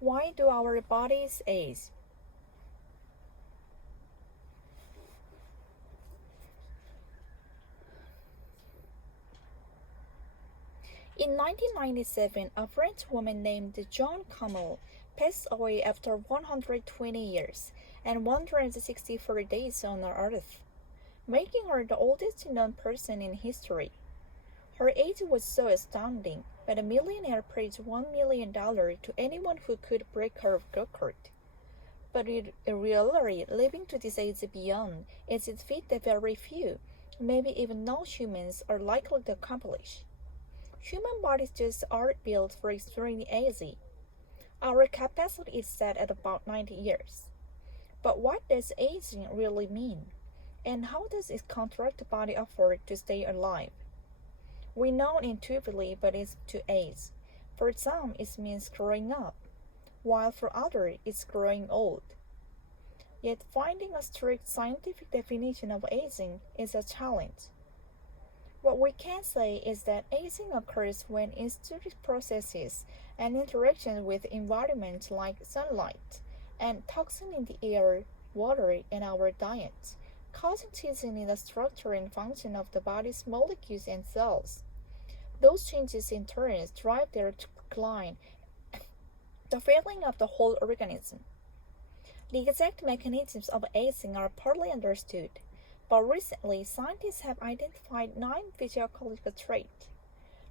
Why do our bodies age? In 1997, a French woman named Jeanne Camel passed away after 120 years and 164 days on Earth, making her the oldest known person in history. Her age was so astounding that a millionaire paid $1 million to anyone who could break her record. But in reality, living to this age beyond is a feat that very few, maybe even no humans, are likely to accomplish. Human bodies just aren't built for extremely aging. Our capacity is set at about 90 years. But what does aging really mean? And how does it contract the body effort to stay alive? We know intuitively but it's to age. For some it means growing up, while for others it's growing old. Yet finding a strict scientific definition of aging is a challenge. What we can say is that aging occurs when instituted processes and interactions with environments like sunlight and toxins in the air, water, and our diet, causing changes in the structure and function of the body's molecules and cells. Those changes in turn drive their decline, the failing of the whole organism. The exact mechanisms of aging are partly understood, but recently scientists have identified 9 physiological traits,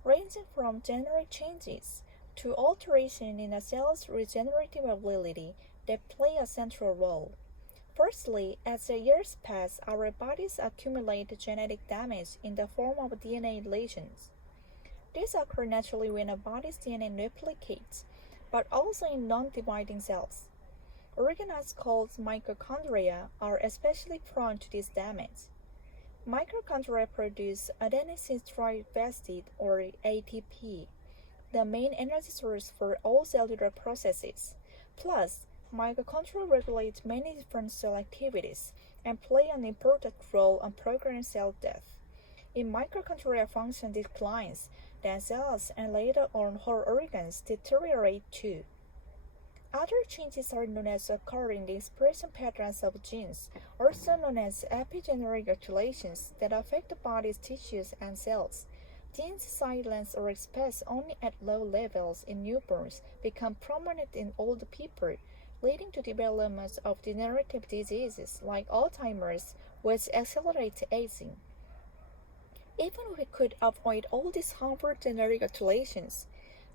ranging from genetic changes to alteration in a cell's regenerative ability that play a central role. Firstly, as the years pass, our bodies accumulate genetic damage in the form of DNA lesions. This occurs naturally when a body's DNA replicates, but also in non-dividing cells. Organoids called mitochondria are especially prone to this damage. Mitochondria produce adenosine triphosphate or ATP, the main energy source for all cellular processes. Plus, mitochondria regulate many different cell activities and play an important role in programming cell death. If mitochondria function declines, then cells and later on whole organs deteriorate too. Other changes are known as occurring the expression patterns of genes, also known as epigenetic alterations, that affect the body's tissues and cells. Genes silenced or expressed only at low levels in newborns become prominent in old people, leading to development of degenerative diseases like Alzheimer's, which accelerates aging. Even if we could avoid all these harmful genetic alterations,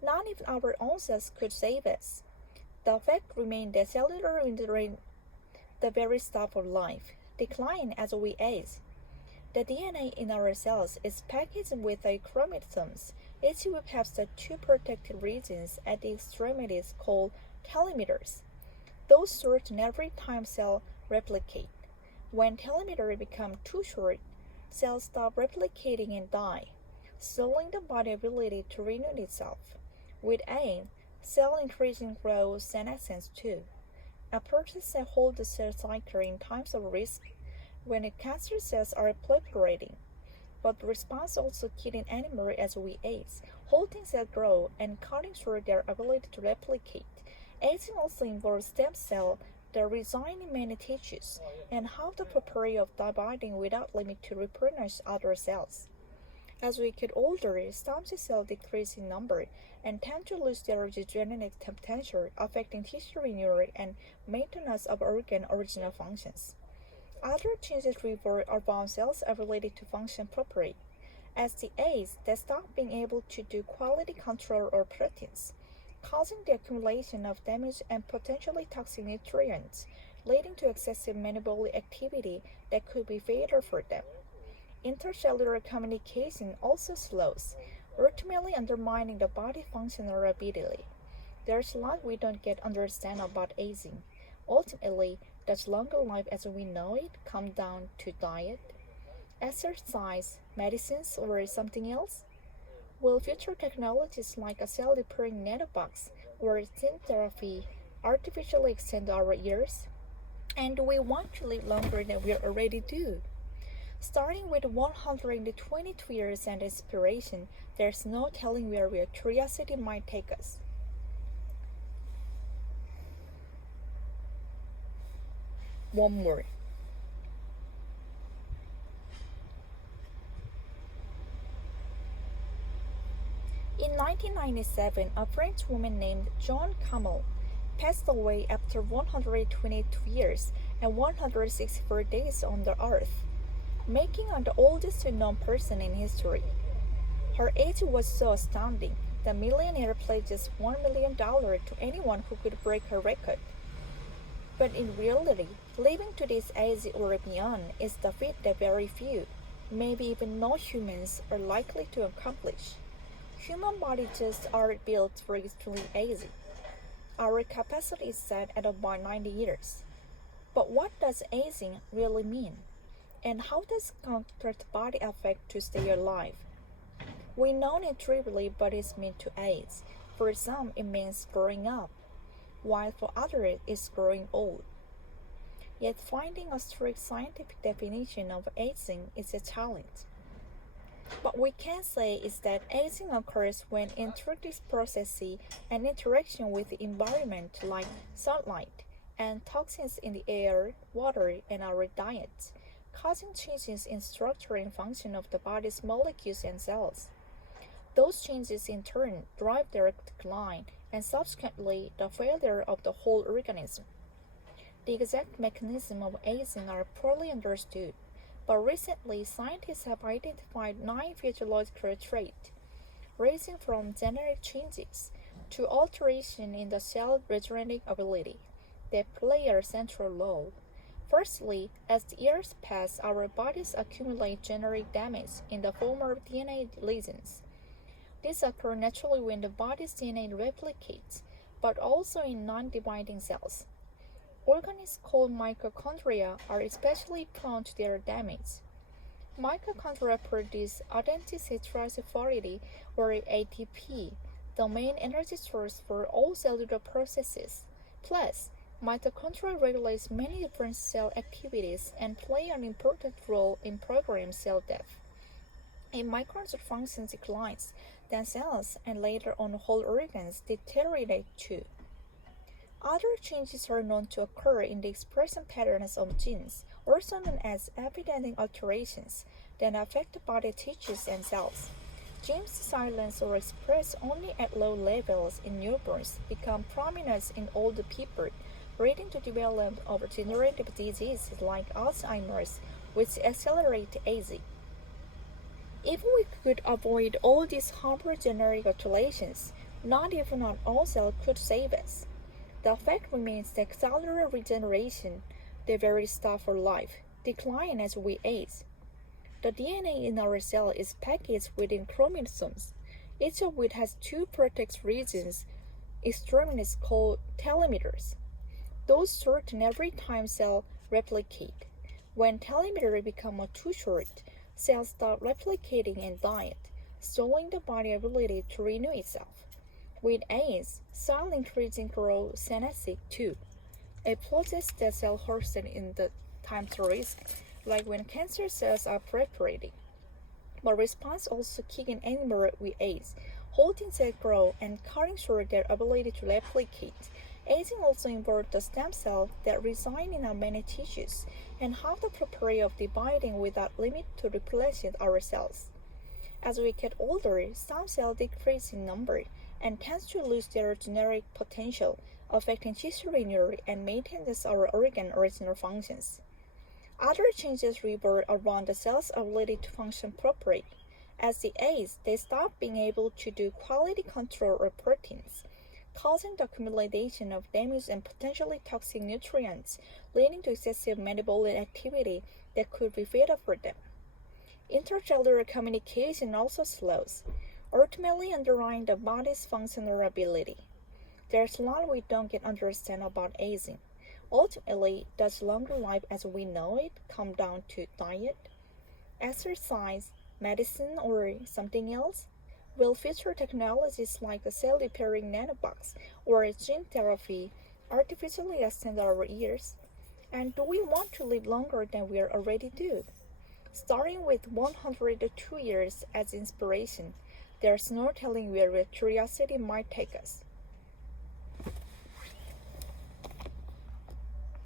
not even our own cells could save us. The fact remains that cellular regeneration, the very stuff of life, decline as we age. The DNA in our cells is packaged with the chromosomes, each with has the 2 protected regions at the extremities called telomeres. Those shorten every time cells replicate. When telomeres become too short, cells stop replicating and die, stalling the body's ability to renew itself. With age, cell increasing growth and essence too, a process that holds the cell cycle in times of risk when the cancer cells are proliferating. But the response also killing animals as we age, halting cell growth and cutting short their ability to replicate. Aging also involves stem cells that reside in many tissues and have the property of dividing without limit to replenish other cells. As we get older, stem cells decrease in number and tend to lose their regenerative potential, affecting tissue renewal and maintenance of organ original functions. Other changes revolve around cells' ability to function properly. As they age, they stop being able to do quality control of proteins, causing the accumulation of damaged and potentially toxic nutrients, leading to excessive metabolic activity that could be fatal for them. Intercellular communication also slows, ultimately undermining the body functional ability. There's a lot we don't yet understand about aging. Ultimately, does longer life as we know it come down to diet, exercise, medicines, or something else? Will future technologies like a cell-repairing nanobox or gene therapy artificially extend our years? And do we want to live longer than we already do? Starting with 122 years and inspiration, there's no telling where curiosity might take us. one more. In 1997, a French woman named Jeanne Camel passed away after 122 years and 164 days on the earth, making her the oldest known person in history. Her age was so astounding that millionaire pledges $1 million to anyone who could break her record. But in reality, living to this age or beyond is the feat that very few, maybe even no humans, are likely to accomplish. Human bodies just aren't built for extremely aging. Our capacity is set at about 90 years. But what does aging really mean? And how does contact body affect to stay alive? We know it trivially, but it's meant to age. For some, it means growing up, while for others, it's growing old. Yet finding a strict scientific definition of aging is a challenge. What we can say is that aging occurs when intricate processes and interaction with the environment like sunlight and toxins in the air, water, and our diet, causing changes in structure and function of the body's molecules and cells. Those changes in turn drive their decline and subsequently the failure of the whole organism. The exact mechanism of aging are poorly understood, but recently scientists have identified 9 physiological traits, ranging from genetic changes to alteration in the cell regenerating ability, that play a central role. Firstly, as the years pass, our bodies accumulate genetic damage in the form of DNA lesions. This occurs naturally when the body's DNA replicates, but also in non-dividing cells. Organs called mitochondria are especially prone to their damage. Mitochondria produce adenosine or ATP, the main energy source for all cellular processes. Plus, mitochondria regulate many different cell activities and play an important role in programming cell death. If mitochondrial function declines, then cells and later on whole organs deteriorate too. Other changes are known to occur in the expression patterns of genes, also known as epigenetic alterations, that affect body tissues and cells. Genes silenced or expressed only at low levels in newborns become prominent in older people, leading to development of degenerative diseases like Alzheimer's, which accelerate aging. If we could avoid all these harmful genetic alterations, not even an own cell could save us. The fact remains that cellular regeneration, the very stuff for life, declines as we age. The DNA in our cell is packaged within chromosomes, each of which has 2 protective regions, extremities called telomeres. Those shorten every time cells replicate. When telomeres become too short, cells stop replicating and die, stalling the body's ability to renew itself. With age, cell increasing growth senescence too, a process that cells hasten in the time to risk, like when cancer cells are proliferating. But response also kick in anymore with age, halting cell growth and cutting short their ability to replicate. Aging also involves the stem cells that reside in our many tissues and have the property of dividing without limit to replenish our cells. As we get older, stem cells decrease in number and tend to lose their genetic potential, affecting tissue renewal and maintenance of our organ original functions. Other changes revolve around the cell's ability to function properly. As they age, they stop being able to do quality control of proteins, causing the accumulation of damaged and potentially toxic nutrients, leading to excessive metabolic activity that could be fatal for them. Intercellular communication also slows, ultimately underlying the body's functional ability. There's a lot we don't yet understand about aging. Ultimately, does longer life as we know it come down to diet, exercise, medicine, or something else? Will future technologies like a cell-repairing nanobots or gene therapy artificially extend our years? And do we want to live longer than we already do? Starting with 102 years as inspiration, there's no telling where curiosity might take us.